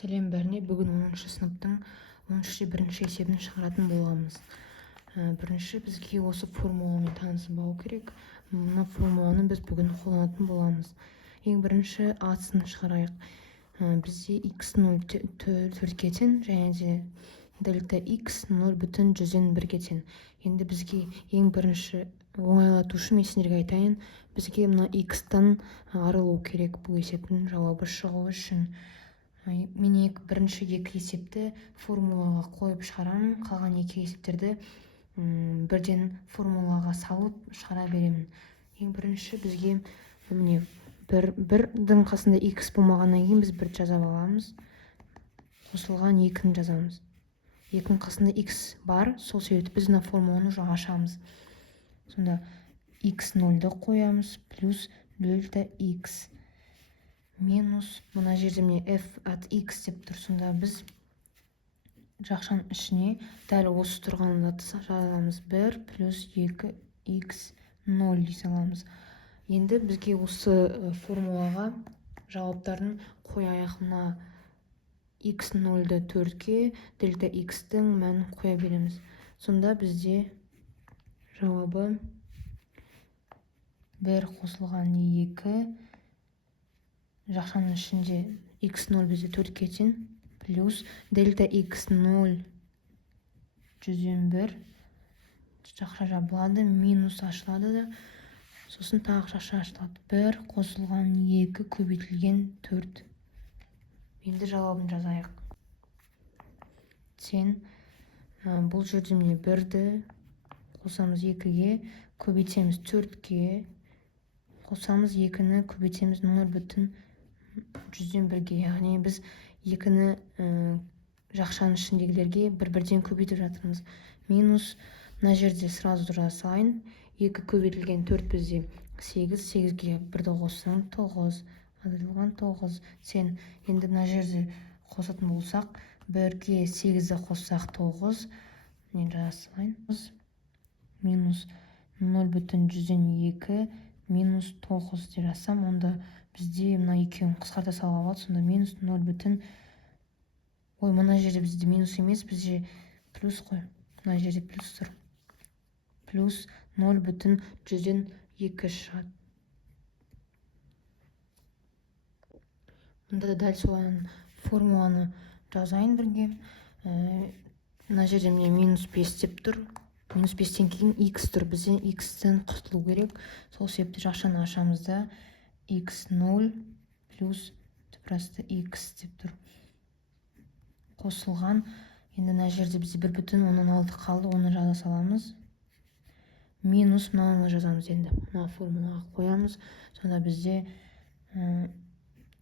Сәлем бәріне, бүгін 10-шы сыныптың 13-1 есебін шығаратын боламыз. Бірінші бізге осы формуламен танысып керек. Мына формуланы біз бүгін қолданатын боламыз. Ең бірінші атын шығарайық. Бізде x0 4-ке тең, және де дельта x 0,100-1 тең. Енді бізге ең бірінші оңайлатушы мен сендерге айтайын. Бізге мына x-тан арылу керек бұл есептің жауабы шығу үшін. Мен бірінші екі есепті формулаға қойып шығарамын, қалған екі есептерді бірден формулаға салып шығара беремін. Ең бірінші бізге міне бірдің қасында x болмағаннан кейін біз бір жазып аламыз, қосылған екіні жазамыз. Екінің қасында x бар, сол себепті біз мына формуланы ашамыз. Сонда x0-ді қоямыз, плюс дельта x минус, мына жерде міне f от x деп тұр. Сонда біз жақшаның ішіне дәл осы тұрғанды жазамыз. 1 плюс 2 x0 дей саламыз. Енді бізге осы формулаға жауаптарын қояйық. Мына x0-ді 4-ке, дельта x-тің мәнін қоя береміз. Сонда бізде жауабы 1 қосылған 2, жақшаның ішінде x0 бізде 4-ке тең, плюс дельта x0 100-1, жақша жабылады, минус ашылады да, сосын тағы жақша ашылады. 1 қосылған 2 көбейтілген 4. Енді жауабын жазайық. Тең, бұл жерде міне 1-ді қосамыз 2-ге, көбейтеміз 4-ге, қосамыз 2-ні, көбейтеміз 0,100-1-ге. Яғни біз 2-ні жақшаның ішіндегілерге бір-бірден көбейтіп жатырмыз. Минус, мына жерде сразу жазайын. 2 көбейтілген 4 бізде 8, 8-ге 1-ді қоссаң 9, азайтылған 9. Сен енді мына жерде қосатын болсақ, 1-ге 8-ді қоссақ 9, не жазайын? Минус 0,100-2 минус 9 деп жазсам, онда бізде мына екеуін қысқарта салуға болады. Сонда минус 0, мына жерде бізде минус емес, бізде плюс қой. Мына жерде плюс тұр. Плюс 0,100-2 шығады. Мұнда да дәл солай формуланы жазайын бірге. Мына жерде міне минус 5 деп тұр. Минус 5-тен кейін x тұр. Бізден x-тен құтылу керек. Сол себепті жақшаны ашамыз да x0 плюс просто x деп тұр. Қосылған. Енді мына жерде бізде 1,16 қалды. Оны жаза саламыз. Минус мынаны жазамыз енді. Мына формулаға қоямыз. Сонда бізде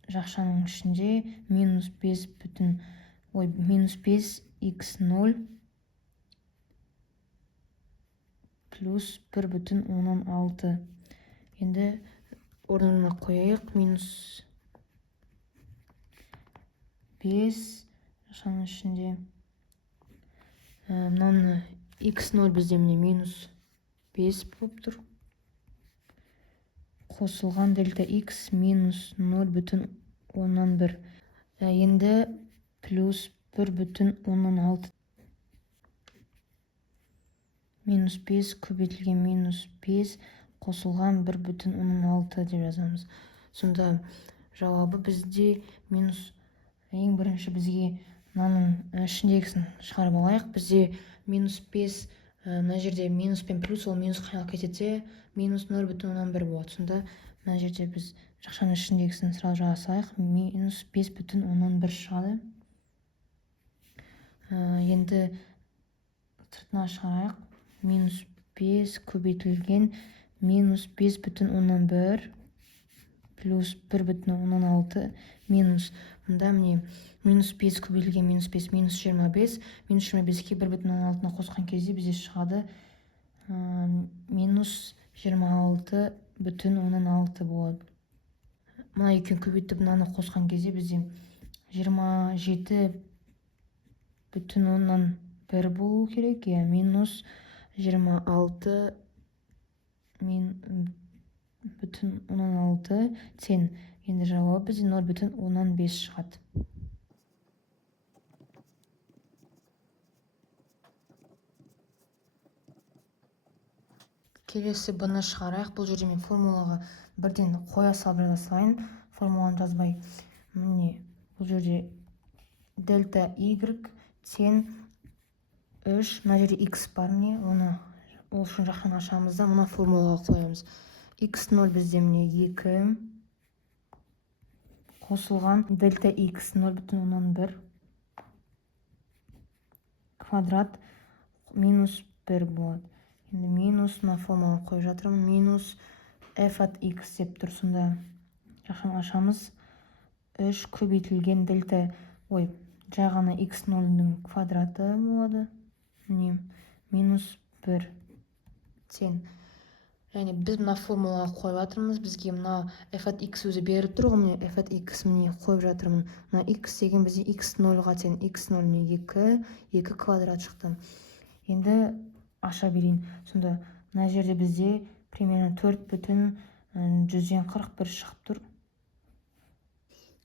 жақшаның ішінде минус 5 x0 плюс 1,16. Енді орнына қояйық. Минус 5 жақшаның ішінде. Мынаны x0 бізде міне минус 5 болып тұр. Қосылған дельта x минус 0,1. Енді плюс 1,16. Минус 5 көбейтілген минус 5 қосылған 1,16 деп жазамыз. Сонда жауабы бізде минус, ең бірінші бізге мынаның ішіндегісін шығарып алайық. Бізде минус 5, мына жерде минус пен плюс, ол минус қайнап кетеді, минус 0,1 болады. Сонда мына жерде біз жақшаның ішіндегісін сразу жаза салайық. Минус 5,1 шығады. Енді сыртына шығарайық. Минус 5 көбейтілген минус 5,1 плюс 1,16 минус. Мұнда міне минус 5 көбейтілген минус 5 минус 25. Минус 25-ке 1,16-ны қосқан кезде бізде шығады минус 26,16 болады. Мына екеуін көбейтіп мынаны қосқан кезде бізде 27,1 болу керек. Минус 26,16 тең. Енді жауабы бізде 0,15 шығады. келесі b-ны шығарайық. Бұл жерде мен формулаға бірден қоя салып жаза салайын, формуланы жазбай. Міне бұл жерде дельта y тең 3, мына жерде x бар, міне оны ол үшін жақын ашамыз да мына формулаға қоямыз. x0 бізде міне 2 қосылған дельта x 0,1 квадрат минус 1 болады. Енді минус мына формуланы қойып жатырмын. Минус f от x деп тұр. Сонда жақын ашамыз. 3 көбейтілген дельта, жай ғана x0-ның квадраты болады. Міне минус 1 тең. Яғни біз мына формулаға қойып жатырмыз. Бізге мына f от x өзі беріп тұр ғой, міне f от x міне қойып жатырмын. Мына x деген бізде x0-ға тең. x0 не 2 квадрат шықты. Енді аша берейін. Сонда мына жерде бізде примерно 4,141 шығып тұр.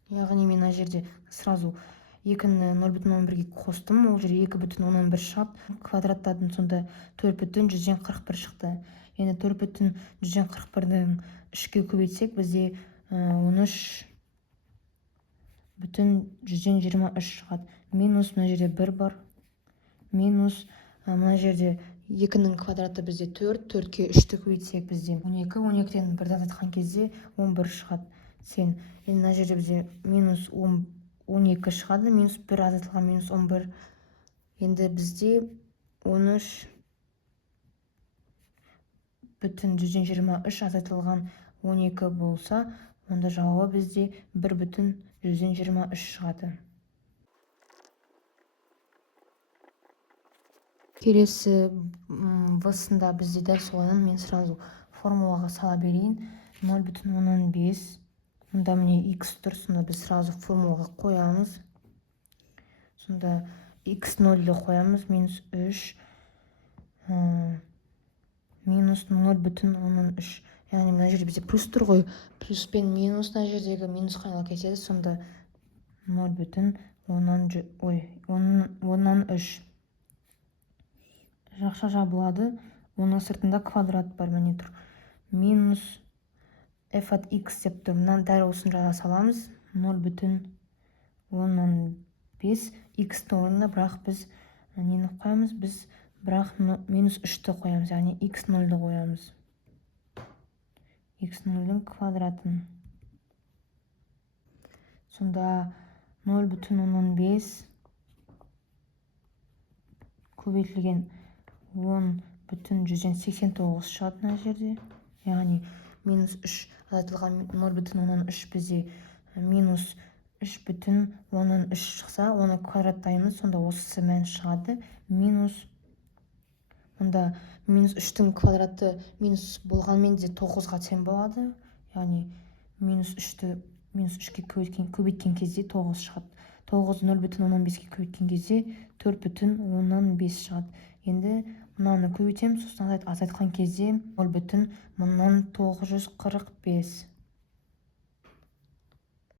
Яғни мен мына жерде сразу 2-ні 0,11-ге қостым. Ол жерде 2,11 шығады. Квадраттадым, сонда 4,141 шықты. Енді 4,141-дің 3-ке көбейтсек, бізде 13,123 шығады. Минус мына жерде 1 бар. Минус мына жерде 2-ның квадраты бізде 4, 4-ке 3-ті көбейтсек бізде 12, 12-ден 1-ді азайтқан кезде 11 шығады. Сен. Енді мына жерде бізде минус 12 шығады, минус 1 азайтылған минус 11. Енді бізде 13,123 азайтылған 12 болса, онда жауабы бізде 1,123 шығады. Келесі в-сында бізде дәл солайынан мен сразу формулаға сала берейін. 0,15. Мұнда міне x тұр, сонда біз сразу формулаға қоямыз. Сонда x0-ді қоямыз, минус 3 минус 0,13. Яғни мына жерде бізде плюс тұр ғой, плюс пен минус мына жердегі минус қайнала кетеді, сонда 0,13. Жақша жабылады, оның сыртында квадрат бар, міне тұр. Минус f от x деп тұр. Мына дәл осын жаза саламыз. 0,15 x-ті орнына, бірақ біз нені қоямыз? Біз бірақ минус 3-ті қоямыз, яғни x0-ді қоямыз. x0-дің квадратын. Сонда 0,15 көбейтілген 10,189 шығады мына жерде. Яғни минус 3 азайтылған 0,13 бізде минус 3,13 шықса, оны квадраттаймыз, сонда осы мән шығады. Минус, онда минус 3-тің квадраты минус болғанмен де 9-ға тең болады. Яғни минус 3-ке көбейткен кезде 9 шығады. 9 0,15-ке көбейткен кезде 4,15 шығады. Енді мынаны көбейтеміз, сосын азайтқан кезде 0,945.